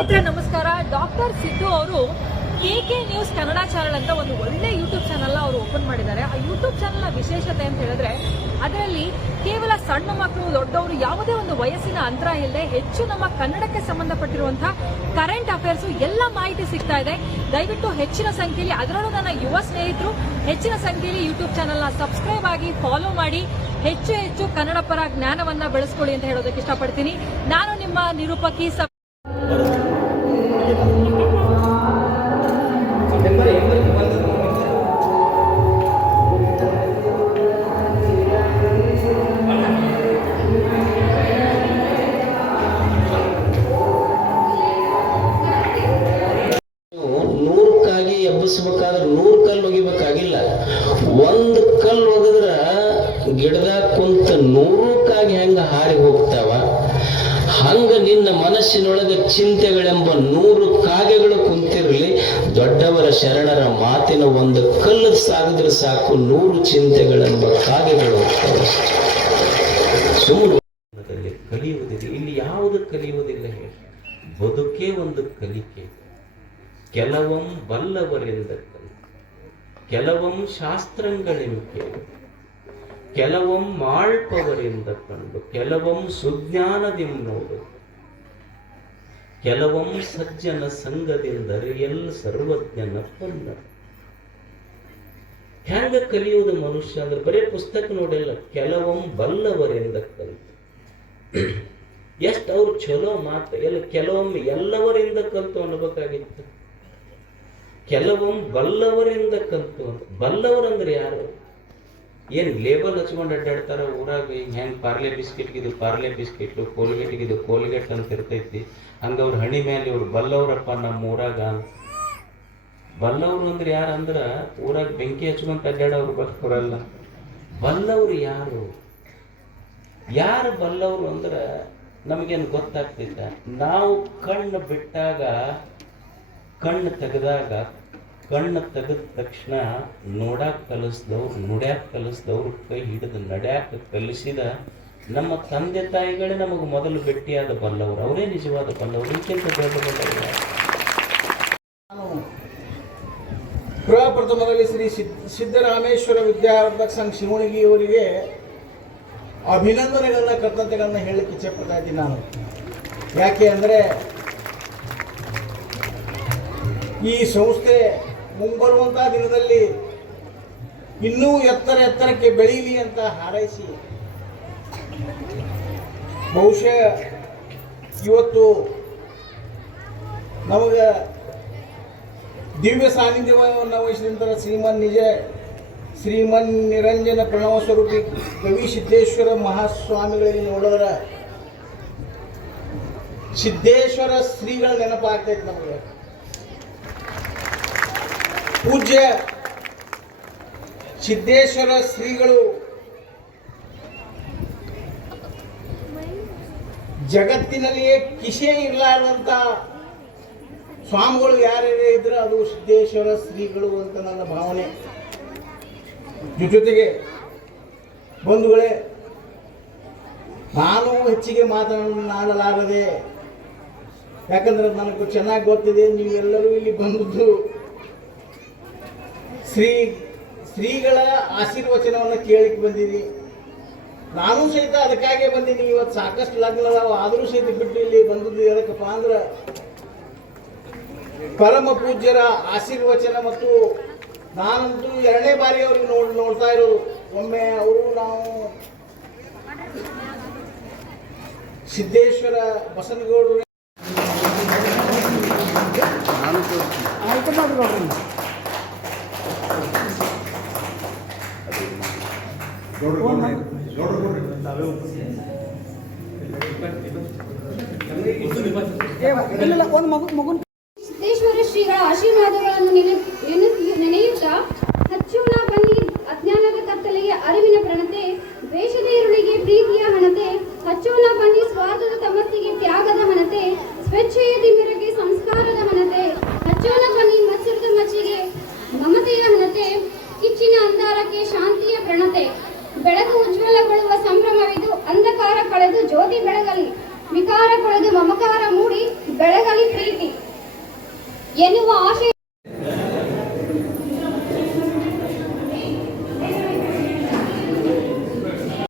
ನಮಸ್ಕಾರ. ಡಾಕ್ಟರ್ ಸಿದ್ದು ಅವರು KK news Kannada channel ಅಂತ ಒಂದು ಒಳ್ಳೆ ಯೂಟ್ಯೂಬ್ ಚಾನೆಲ್ ಅವರು ಓಪನ್ ಮಾಡಿದ್ದಾರೆ. ಆ ಯೂಟ್ಯೂಬ್ ಚಾನೆಲ್ನ ವಿಶೇಷತೆ ಅಂತ ಹೇಳಿದ್ರೆ ಅದರಲ್ಲಿ ಕೇವಲ ಸಣ್ಣ ಮಕ್ಕಳು ದೊಡ್ಡವರು ಯಾವುದೇ ಒಂದು ವಯಸ್ಸಿನ ಅಂತರ ಇಲ್ಲದೆ ಹೆಚ್ಚು ನಮ್ಮ ಕನ್ನಡಕ್ಕೆ ಸಂಬಂಧಪಟ್ಟಿರುವಂತಹ ಕರೆಂಟ್ ಅಫೇರ್ಸ್ ಎಲ್ಲ ಮಾಹಿತಿ ಸಿಗ್ತಾ ಇದೆ. ದಯವಿಟ್ಟು ಹೆಚ್ಚಿನ ಸಂಖ್ಯೆಯಲ್ಲಿ, ಅದರಲ್ಲೂ ನನ್ನ ಯುವ ಸ್ನೇಹಿತರು ಹೆಚ್ಚಿನ ಸಂಖ್ಯೆಯಲ್ಲಿ ಯೂಟ್ಯೂಬ್ ಚಾನೆಲ್ನ ಸಬ್ಸ್ಕ್ರೈಬ್ ಆಗಿ ಫಾಲೋ ಮಾಡಿ ಹೆಚ್ಚು ಕನ್ನಡ ಪರ ಜ್ಞಾನವನ್ನ ಬೆಳೆಸ್ಕೊಳ್ಳಿ ಅಂತ ಹೇಳೋದಕ್ಕೆ ಇಷ್ಟಪಡ್ತೀನಿ. ನಾನು ನಿಮ್ಮ ನಿರೂಪಕಿ ಎಬ್ಬಿಸ್ಬೇಕಾದ್ರೆ 100 ಕಲ್ಲು ಒಗಿಬೇಕಾಗಿಲ್ಲ. 1 ಕಲ್ಲು ಒಗದ್ರ ಗಿಡದಾಗ ಕುಂತ 100ಕ್ಕಾಗಿ ಹೆಂಗ ಹಾರಿ ಹೋಗ್ತಾವ, ಹಂಗ ನಿನ್ನ ಮನಸ್ಸಿನೊಳಗೆ ಚಿಂತೆಗಳೆಂಬ 100 ಕಾಗೆಗಳು ಕುಂತಿರ್ಲಿ. ದೊಡ್ಡವರ ಶರಣರ ಮಾತಿನ 1 ಕಲ್ಲು ಸಾಗಿದ್ರೆ ಸಾಕು, 100 ಚಿಂತೆಗಳೆಂಬ ಕಾಗೆಗಳು ಹೋಗ್ತವೆ. ಸುಮ್ಮನೆ ಕಲಿಯುವುದಿಲ್ಲ. ಇಲ್ಲಿ ಯಾವುದು ಕಲಿಯುವುದಿಲ್ಲ ಹೇಳಿ, ಬದುಕೇ ಒಂದು ಕಲಿಕೆ. ಕೆಲವಂ ಬಲ್ಲವರಿಂದ ಕಲಿತು, ಕೆಲವಂ ಶಾಸ್ತ್ರಗಳಿಂದ ಕೇಳಿ, ಕೆಲವಂ ಮಾಳ್ಪವರಿಂದ ಕಂಡು, ಕೆಲವಂ ಸುಜ್ಞಾನದಿಂದ ನೋಡು, ಕೆಲವಂ ಸಜ್ಜನ ಸಂಘದಿಂದ ರಿಯಲ್ ಸರ್ವಜ್ಞನ ಪನ್ನ. ಹೆಂಗ ಕಲಿಯುವುದು ಮನುಷ್ಯ ಅಂದ್ರೆ ಬರೀ ಪುಸ್ತಕ ನೋಡಿಲ್ಲ, ಕೆಲವಂ ಬಲ್ಲವರಿಂದ ಕಲಿತು. ಎಷ್ಟು ಅವ್ರು ಚಲೋ ಮಾತು ಎಲ್ಲ, ಕೆಲವೊಮ್ಮೆ ಎಲ್ಲವರಿಂದ ಕಲಿತು ಅನ್ಬೇಕಾಗಿತ್ತು. ಕೆಲವೊಮ್ಮೆ ಬಲ್ಲವರಿಂದ ಕಲಿತು ಅಂತ. ಬಲ್ಲವರಂದ್ರೆ ಯಾರು? ಏನ್ ಲೇಬಲ್ ಹಚ್ಕೊಂಡು ಅಡ್ಡಾಡ್ತಾರ ಊರಾಗ? ಹೆಂಗ್ ಪಾರ್ಲೆ ಬಿಸ್ಕೆಟ್ಗಿದು ಪಾರ್ಲೆ ಬಿಸ್ಕೆಟ್, ಕೋಲ್ಗೇಟ್ಗಿದು ಕೋಲ್ಗೇಟ್ ಅಂತ ಇರ್ತೈತಿ. ಹಂಗ ಅವ್ರ ಹಣಿ ಮೇಲೆ ಇವ್ರು ಬಲ್ಲವ್ರಪ್ಪ ನಮ್ಮ ಊರಾಗ ಅಂತ. ಬಲ್ಲವ್ರು ಅಂದ್ರೆ ಯಾರು ಅಂದ್ರ ಊರಾಗ ಬೆಂಕಿ ಹಚ್ಕೊಂತ ಅಡ್ಡಾಡವ್ರು ಬಲ್ಲವರಲ್ಲ. ಬಲ್ಲವ್ರು ಯಾರು? ಯಾರು ಬಲ್ಲವ್ರು ಅಂದ್ರ ನಮಗೇನು ಗೊತ್ತಾಗ್ತೈತ? ನಾವು ಕಣ್ಣು ಬಿಟ್ಟಾಗ, ಕಣ್ಣು ತೆಗೆದಾಗ, ಕಣ್ಣು ತೆಗೆದ ತಕ್ಷಣ ನೋಡಾಕ ಕಲಿಸ್ದವ್ರು, ನುಡ್ಯಾಕ ಕಲಿಸ್ದವ್ರು, ಕೈ ಹಿಡಿದು ನಡ್ಯಾಕ ಕಲಿಸಿದ ನಮ್ಮ ತಂದೆ ತಾಯಿಗಳೇ ನಮಗೆ ಮೊದಲು ಭೇಟಿಯಾದ ಬಲ್ಲವರು. ಅವರೇ ನಿಜವಾದ ಬಲ್ಲವರು. ಇದಕ್ಕಿಂತ ದೊಡ್ಡ ಬಲ್ಲವರು. ಪ್ರಪ್ರಥಮದಲ್ಲಿ ಶ್ರೀ ಸಿದ್ದರಾಮೇಶ್ವರ ವಿದ್ಯಾವರ್ಧಕ ಸಂಘ ಶಿವಣಗಿಯವರಿಗೆ ಅಭಿನಂದನೆಗಳನ್ನ, ಕೃತಜ್ಞತೆಗಳನ್ನ ಹೇಳಲಿಕ್ಕೆ ಇಚ್ಛೆಪಡ್ತಾ ಇದ್ದೀನಿ ನಾನು. ಯಾಕೆ ಅಂದರೆ ಈ ಸಂಸ್ಥೆ ಮುಂಬರುವಂತಹ ದಿನದಲ್ಲಿ ಇನ್ನೂ ಎತ್ತರಕ್ಕೆ ಬೆಳೀಲಿ ಅಂತ ಹಾರೈಸಿ, ಬಹುಶಃ ಇವತ್ತು ನಮಗೆ ದಿವ್ಯ ಸಾನ್ನಿಧ್ಯವನ್ನು ವಹಿಸಿದಂಥ ಶ್ರೀಮನ್ ನಿರಂಜನ ಪ್ರಣವ ಸ್ವರೂಪಿ ಗವಿ ಸಿದ್ದೇಶ್ವರ ಮಹಾಸ್ವಾಮಿಗಳಲ್ಲಿ ನೋಡಿದ್ರೆ ಸಿದ್ದೇಶ್ವರ ಶ್ರೀಗಳ ನೆನಪಾಗ್ತೈತೆ ನಮಗೆ. ಪೂಜ್ಯ ಸಿದ್ದೇಶ್ವರ ಶ್ರೀಗಳು ಜಗತ್ತಿನಲ್ಲಿಯೇ ಕಿಸೆ ಇರಲಾರ್ದಂಥ ಸ್ವಾಮಿಗಳು ಯಾರ್ಯಾರೇ ಇದ್ರೆ ಅದು ಸಿದ್ದೇಶ್ವರ ಶ್ರೀಗಳು ಅಂತ ನನ್ನ ಭಾವನೆ. ಜೊತೆಗೆ ಬಂಧುಗಳೇ, ನಾನು ಹೆಚ್ಚಿಗೆ ಮಾತನಾಡಲಾರದೆ, ಯಾಕಂದ್ರೆ ನನಗೆ ಚೆನ್ನಾಗಿ ಗೊತ್ತಿದೆ ನೀವೆಲ್ಲರೂ ಇಲ್ಲಿ ಬಂದದ್ದು ಶ್ರೀಗಳ ಆಶೀರ್ವಚನವನ್ನು ಕೇಳಲಿಕ್ಕೆ ಬಂದಿರಿ. ನಾನು ಸಹಿತ ಅದಕ್ಕಾಗೆ ಬಂದೀನಿ. ಇವತ್ತು ಸಾಕಷ್ಟು ಲಗ್ನ ಅದಾವ, ಆದರೂ ಸಹಿತ ಬಿಟ್ಟು ಇಲ್ಲಿ ಬಂದದ್ದು ಎದಕ್ಕಪ್ಪ ಅಂದ್ರೆ ಪರಮ ಪೂಜ್ಯರ ಆಶೀರ್ವಚನ. ಮತ್ತು ನಾನಂತೂ 2ನೇ ಬಾರಿ ಅವ್ರಿಗೆ ನೋಡ್ತಾ ಇರೋದು. ಒಮ್ಮೆ ಅವರು ನಾವು ಸಿದ್ದೇಶ್ವರ ಬಸನಗೌಡರು ಸಿದ್ದೇಶ್ವರ ಶ್ರೀಗಳ ಆಶೀರ್ವಾದಗಳನ್ನು ನೆನೆಯುತ್ತಾ ಹಚ್ಚೋಣ ಬನ್ನಿ ಅಜ್ಞಾನದ ಕತ್ತಲೆಗೆ ಅರಿವಿನ ಪ್ರಣತೆ, ದ್ವೇಷದ ಈರುಳಿಗೆ ಪ್ರೀತಿಯ ಹಣತೆ, ಹಚ್ಚೋಣ ಬನ್ನಿ ಸ್ವಾರ್ಥದ ತಮಸ್ಸಿಗೆ ತ್ಯಾಗದ ಹಣತೆ, ಸ್ವೇಚ್ಛೆಯ ತಿಮಿರಗೆ ಸಂಸ್ಕಾರದ ಹಣತೆ, ಹಚ್ಚೋಣ ಬನ್ನಿ ಮತ್ಸರದ ಮಚ್ಚಿಗೆ ಮಮತೆಯ ಹಣತೆ, ಕಿಚ್ಚಿನ ಅಂಧಾರಕ್ಕೆ ಶಾಂತಿಯ ಪ್ರಣತೆ. ಬೆಳಕು ಉಜ್ವಲಗೊಳ್ಳುವ ಅಂಧಕಾರ ಕಳೆದು ಜ್ಯೋತಿ ಬೆಳಗಲಿ, ವಿಕಾರ ಕಳೆದು ಮಮಕಾರ ಮೂಡಿ ಬೆಳಗಲಿ ಪ್ರೀತಿ. ಎನ್ನುವ ಆಶಯ